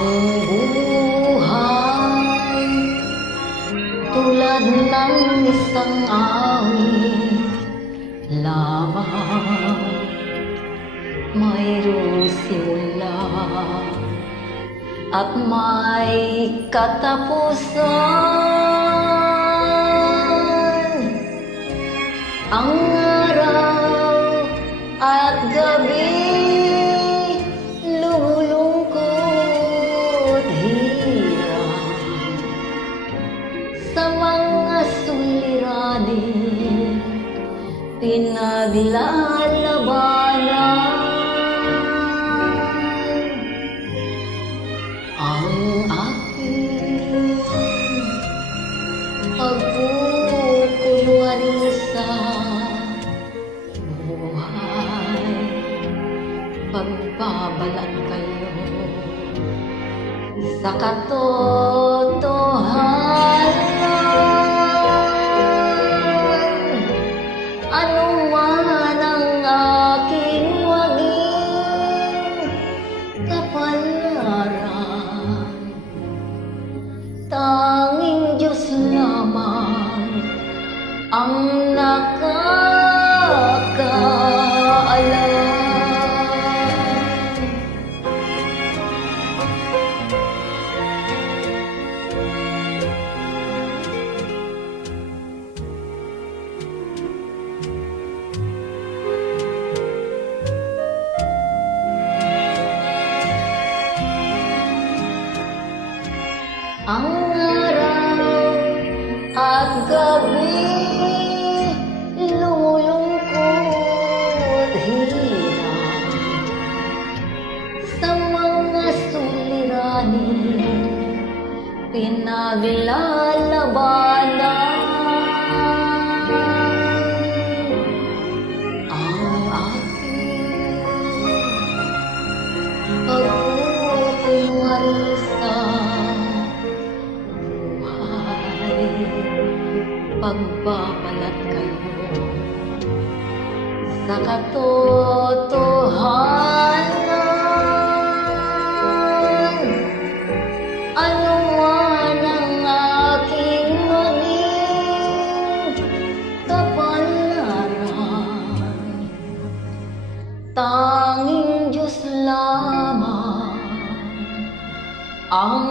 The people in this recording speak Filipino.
Ang buhay tulad ng isang awit lamang, mayroong simula at may katapusan. Ang araw at gabi lumulungkot hirap sa mga suliranin pinaglalabanan. Ang aking pagkukulungan sa buhay, pagbabalat kayo sa katotohanan. Ano man ang aking maging kapalaran, tanging Diyos lamang ang nakakaalam. Ang araw at gabi lumulungkot hirap sa mga suliranin pinaglalabanan. Ang aking pagkukunwari pagbabalat kayo sa katotohanan. Ano man ang aking maging kapalaran, tanging Diyos lamang ang